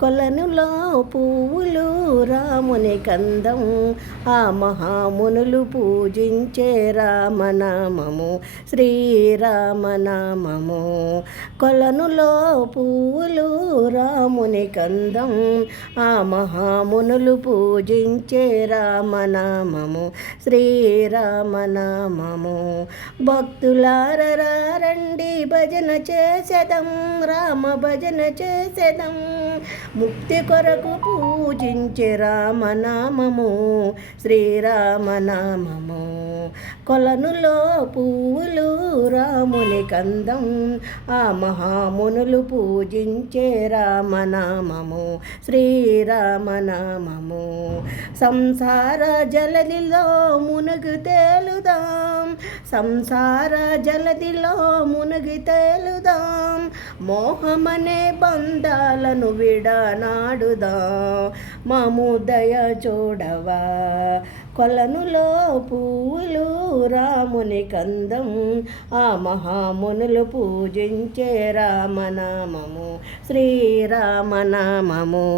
కొలనులో పువ్వులు రాముని కందం, ఆ మహామునులు పూజించే రామనామము శ్రీరామనామము. కొలనులో పువ్వులు రాముని కందం, ఆ మహామునులు పూజించే రామనామము శ్రీరామనామము. భక్తులారా రండి భజన చేసెదం, రామ భజన చేసెదం. ముక్తి కొరకు పూజించే రామనామము శ్రీరామనామము. కొలనులో పువ్వులు రాముని కందం, ఆ మహామునులు పూజించే రామనామము శ్రీరామనామము. సంసార జలదిలో మునుగు తేలుదాం, సంసార జలదిలో మునిగి తేలుదాం. మోహమనే బంధాలను విడనాడుదాం, మము దయ చూడవా. కొలనులో పువ్వులు రాముని కందం, ఆ మహామునులు పూజించే రామనామము శ్రీరామనామము.